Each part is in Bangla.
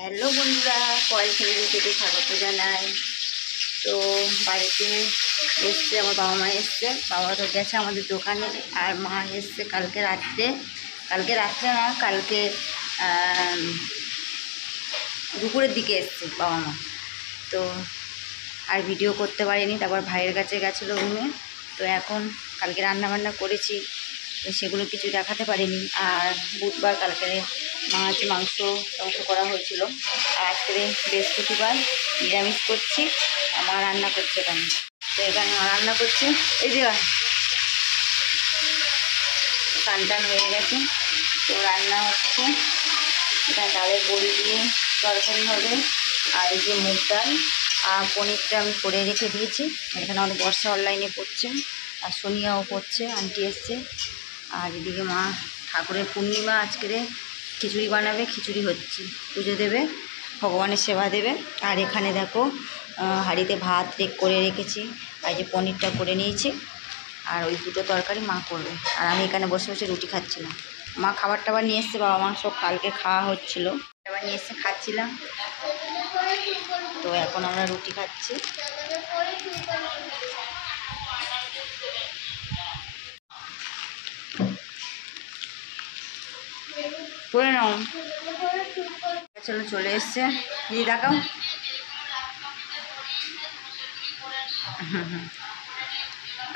হ্যালো বন্ধুরা, কয়েল ফ্যামিলি থেকে স্বাগত জানাই। তো বাড়িতে এসছে আমার বাবা মা এসছে। বাবা তো গেছে আমাদের দোকানে, আর মা এসছে কালকে রাত্রে না, কালকে দুপুরের দিকে এসছে বাবা মা। তো আর ভিডিও করতে পারিনি, তারপর ভাইয়ের কাছে গেছিলো রুমে। তো এখন কালকে রান্নাবান্না করেছি, তো সেগুলো কিছু দেখাতে পারিনি। আর বুধবার কালকে মাছ মাংস করা হয়েছিল, আর আজকে বৃহস্পতিবার নিরামিষ করছি। মা রান্না করছে এখানে, তো এখানে মা রান্না করছে। এই যে টান টান হয়ে গেছে, তো রান্না হচ্ছে। এখানে ডালের বড়ি দিয়ে তরকারি হবে, আর এই যে মুগ ডাল আর পনিরটা আমি করে রেখে দিয়েছি। এখানে আমাদের বর্ষা অনলাইনে পড়ছে, আর সোনিয়াও পড়ছে, আন্টি এসছে। আর এদিকে মা ঠাকুরের পূর্ণিমা, আজকে খিচুড়ি বানাবে, খিচুড়ি হচ্ছে, পুজো দেবে, ভগবানের সেবা দেবে। আর এখানে দেখো হাঁড়িতে ভাত করে রেখেছি, আর যে পনিরটা করে নিয়েছি, আর ওই দুটো তরকারি মা করবে। আর আমি এখানে বসে বসে রুটি খাচ্ছিলাম। মা খাবার টাবার নিয়ে এসছে, বাবা মা সব কালকে খাওয়া হচ্ছিলো, খাবার নিয়ে এসে খাচ্ছিলাম। তো এখন আমরা রুটি খাচ্ছি। করে নাও, চলো চলে এসছে। দিদি দেখাও।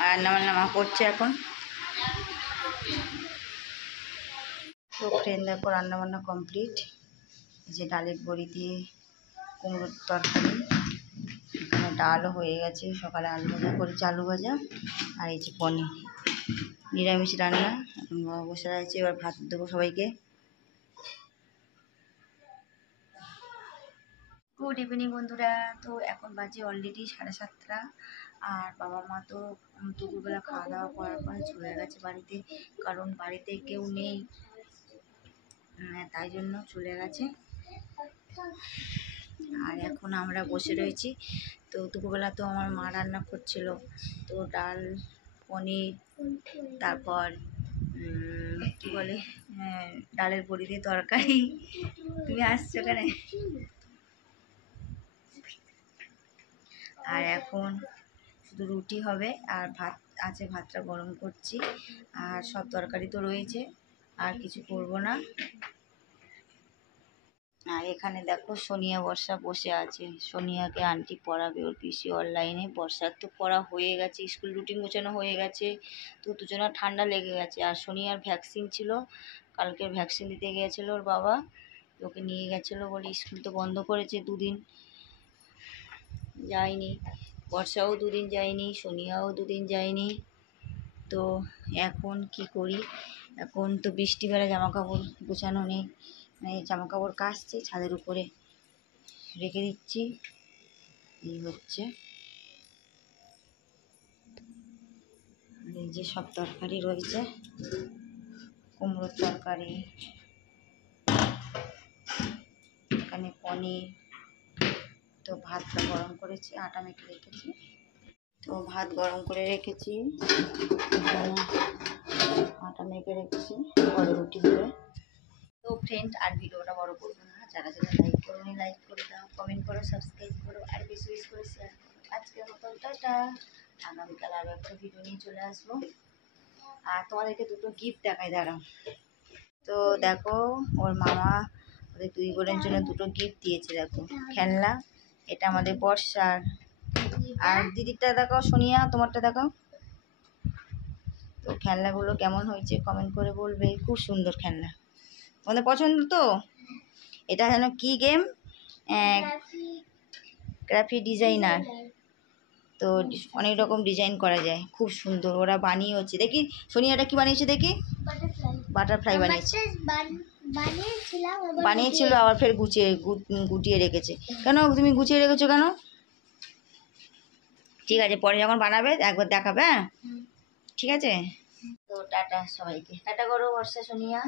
আর রান্নাবান্না মা করছে এখন। তো ফ্রেন্ড দেখো রান্নাবান্না কমপ্লিট। এই যে ডালের বড়ি দিয়ে কুমড়োর তরকারি, এখানে ডালও হয়ে গেছে, সকালে আলু ভাজা করেছি, আলু ভাজা। আর এই যে পনির, নিরামিষ রান্না। এখন বাবা বসে আছে, এবার ভাত দেবো সবাইকে। গুড ইভিনিং বন্ধুরা। তো এখন বাজে অলরেডি 7:30, আর বাবা মা তো দুপুরবেলা খাওয়া দাওয়া করার পরে চলে গেছে বাড়িতে, কারণ বাড়িতে কেউ নেই, তাই জন্য চলে গেছে। আর এখন আমরা বসে রয়েছি। তো দুপুরবেলা তো আমার মা রান্না করছিল, তো ডাল, পনির, তারপর কী বলে ডালের বড়ি দিয়ে তরকারি। তুমি আসছো এখানে। আর এখন শুধু রুটি হবে, আর ভাত আছে, ভাতটা গরম করছি। আর সব তরকারি তো রয়েছে, আর কিছু করব না। আর এখানে দেখো সোনিয়া বর্ষা বসে আছে, সোনিয়াকে আন্টি পড়াবে, ওর পিসি অনলাইনে। বর্ষার তো পড়া হয়ে গেছে, স্কুল রুটিন গোছানো হয়ে গেছে, তো দুজনের ঠান্ডা লেগে গেছে। আর সোনিয়ার ভ্যাকসিন ছিল, কালকে ভ্যাকসিন দিতে গিয়েছিলো ওর বাবা, ওকে নিয়ে গেছিলো বলে স্কুল তো বন্ধ করেছে, দুদিন যায়নি। বর্ষাও দুদিন যায়নি, সোনিয়াও দুদিন যায়নি। তো এখন কি করি, এখন তো বৃষ্টিবেলা জামা কাপড় গোছানো নেই, মানে জামা কাপড় কাচছি, ছাদের উপরে রেখে দিচ্ছি। এই হচ্ছে, এই যে সব তরকারি রয়েছে, কুমড়োর তরকারি, এখানে পনির। তো ভাতটা গরম করেছি, আটা মেখে রেখেছি, তো ভাত গরম করে রেখেছি, আটা মেখে রেখেছি, পরে রুটি হবে। তো ফ্রেন্ড আর ভিডিওটা বড় করবো না, যারা যারা লাইক করোনি লাইক করে দাও, কমেন্ট করো, সাবস্ক্রাইব করো, আর বেশি বেশি করে শেয়ার করো। আজকের মতো টাটা, আগামীকাল আরও একটা ভিডিও নিয়ে চলে আসবো। আর তোমাদেরকে দুটো গিফট দেখাই, দাঁড়াও। তো দেখো ওর মামা ওদের দুই বোনের জন্য দুটো গিফট দিয়েছে, দেখো খেলনা। এটা আমাদের বর্ষার, আর দিদিরটা দেখাও, সোনিয়া তোমারটা দেখাও। তো খেলনাগুলো কেমন হয়েছে কমেন্ট করে বলবে, খুব সুন্দর খেলনা, তোমাদের পছন্দ তো। এটা যেন কি গেম, গ্রাফিক ডিজাইনার, তো অনেক রকম ডিজাইন করা যায়, খুব সুন্দর ওরা বানিয়েছে। দেখি সোনিয়াটা কি বানিয়েছে, দেখি বাটারফ্লাই বানিয়েছিল, আবার ফের গুটিয়ে রেখেছে। কেন তুমি গুছিয়ে রেখেছো কেন? ঠিক আছে, পরে যখন বানাবে একবার দেখাবে। হ্যাঁ ঠিক আছে। তো টাটা সবাইকে, টাটা করো বর্ষা, সোনিয়া।